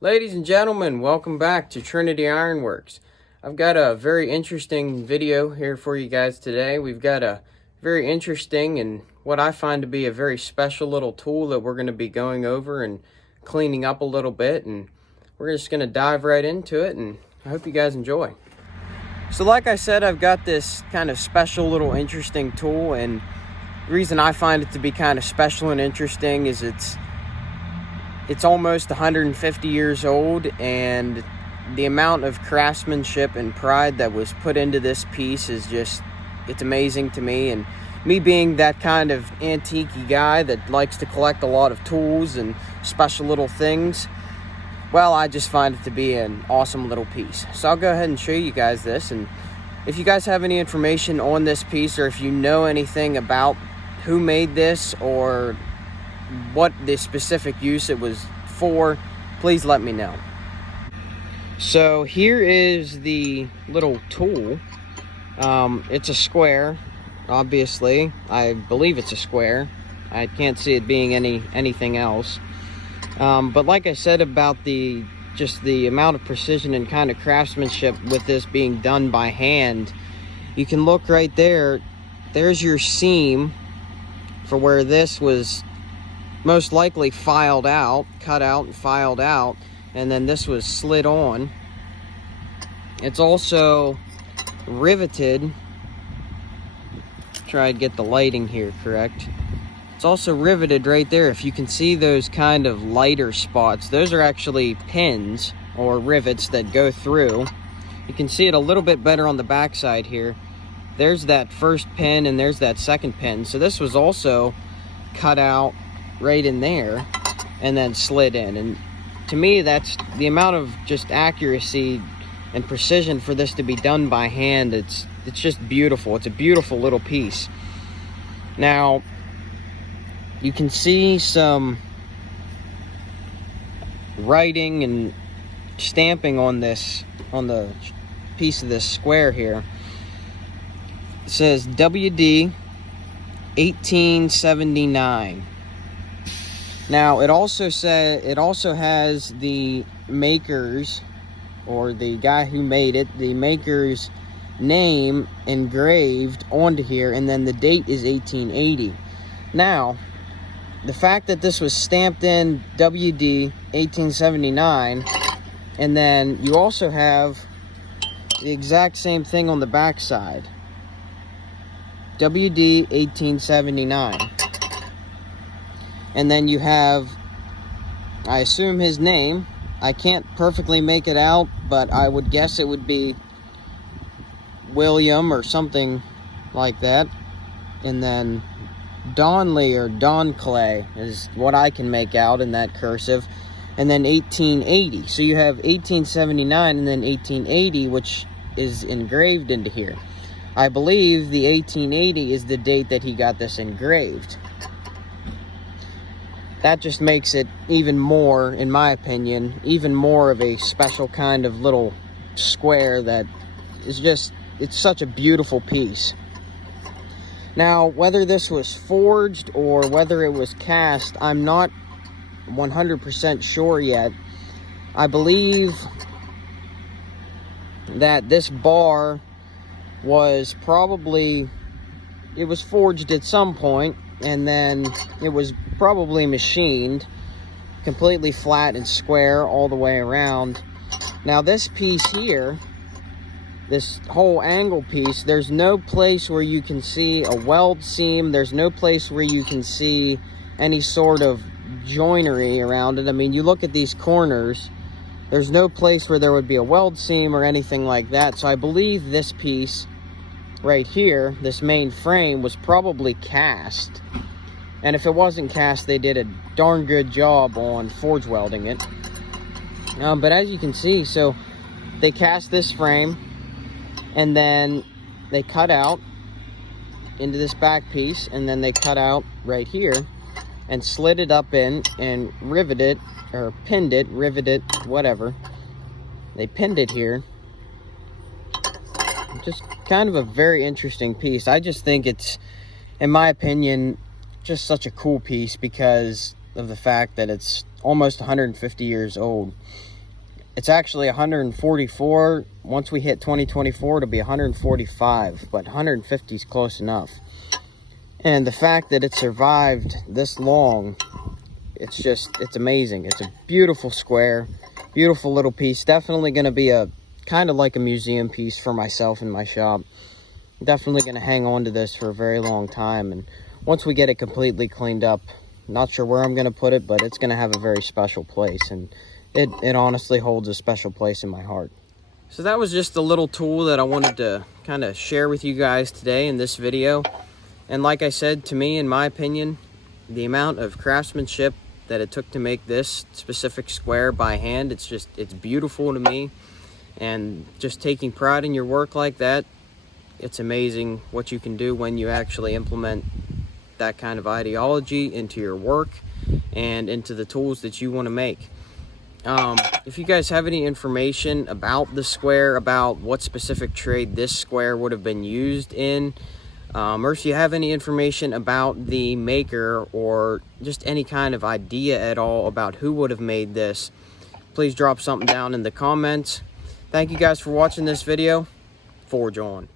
Ladies and gentlemen, welcome back to Trinity Ironworks. I've got a very interesting video here for you guys today. We've got a very interesting and what I find to be a very special little tool that we're going to be going over and cleaning up a little bit, and we're just going to dive right into it, and I hope you guys enjoy. So like I said, I've got this kind of special little interesting tool, and the reason I find it to be kind of special and interesting is it's almost 150 years old, and the amount of craftsmanship and pride that was put into this piece is just, it's amazing to me. And me being that kind of antique guy that likes to collect a lot of tools and special little things, well, I just find it to be an awesome little piece. So I'll go ahead and show you guys this, and if you guys have any information on this piece, or if you know anything about who made this or what the specific use it was for, please let me know. So here is the little tool. It's a square, obviously. I believe it's a square. I can't see it being anything else. But like I said about just the amount of precision and kind of craftsmanship with this being done by hand, you can look right there. There's your seam for where this was most likely filed out, cut out and filed out, and then this was slid on. It's also riveted. Try to get the lighting here correct. It's also riveted right there. If you can see those kind of lighter spots, those are actually pins or rivets that go through. You can see it a little bit better on the back side here. There's that first pin and there's that second pin. So this was also cut out right in there and then slid in. And to me, that's the amount of just accuracy and precision for this to be done by hand. It's just beautiful. It's a beautiful little piece. Now you can see some writing and stamping on this, on the piece of this square here. It says WD 1879. Now it also has the maker's, or the guy who made it, the maker's name engraved onto here, and then the date is 1880. Now the fact that this was stamped in WD 1879, and then you also have the exact same thing on the back side, WD 1879. And then you have, I assume, his name. I can't perfectly make it out, but I would guess it would be William or something like that. And then Donley or Don Clay is what I can make out in that cursive. And then 1880. So you have 1879 and then 1880, which is engraved into here. I believe the 1880 is the date that he got this engraved. That just makes it even more, in my opinion, even more of a special kind of little square that is just, it's such a beautiful piece. Now, whether this was forged or whether it was cast, I'm not 100% sure yet. I believe that this bar was probably, it was forged at some point, and then it was probably machined completely flat and square all the way around. Now this piece here, this whole angle piece, there's no place where you can see a weld seam. There's no place where you can see any sort of joinery around it. I mean, you look at these corners, there's no place where there would be a weld seam or anything like that. So I believe this piece right here, this main frame, was probably cast. And if it wasn't cast, they did a darn good job on forge welding it. But as you can see, so they cast this frame, and then they cut out into this back piece, and then they cut out right here and slid it up in and riveted, or pinned it, riveted, whatever. They pinned it here. Just kind of a very interesting piece. I just think it's, in my opinion, just such a cool piece because of the fact that it's almost 150 years old. It's actually 144. Once we hit 2024, it'll be 145, but 150 is close enough. And the fact that it survived this long, it's amazing. It's a beautiful square, beautiful little piece. Definitely going to be a kind of like a museum piece for myself in my shop. Definitely going to hang on to this for a very long time. And once we get it completely cleaned up, not sure where I'm going to put it, but it's going to have a very special place. And it honestly holds a special place in my heart. So that was just a little tool that I wanted to kind of share with you guys today in this video. And like I said, to me, in my opinion, the amount of craftsmanship that it took to make this specific square by hand, it's beautiful to me. And just taking pride in your work like that, it's amazing what you can do when you actually implement that kind of ideology into your work and into the tools that you want to make. If you guys have any information about the square, about what specific trade this square would have been used in, or if you have any information about the maker or just any kind of idea at all about who would have made this, please drop something down in the comments. Thank you guys for watching this video. Forge on.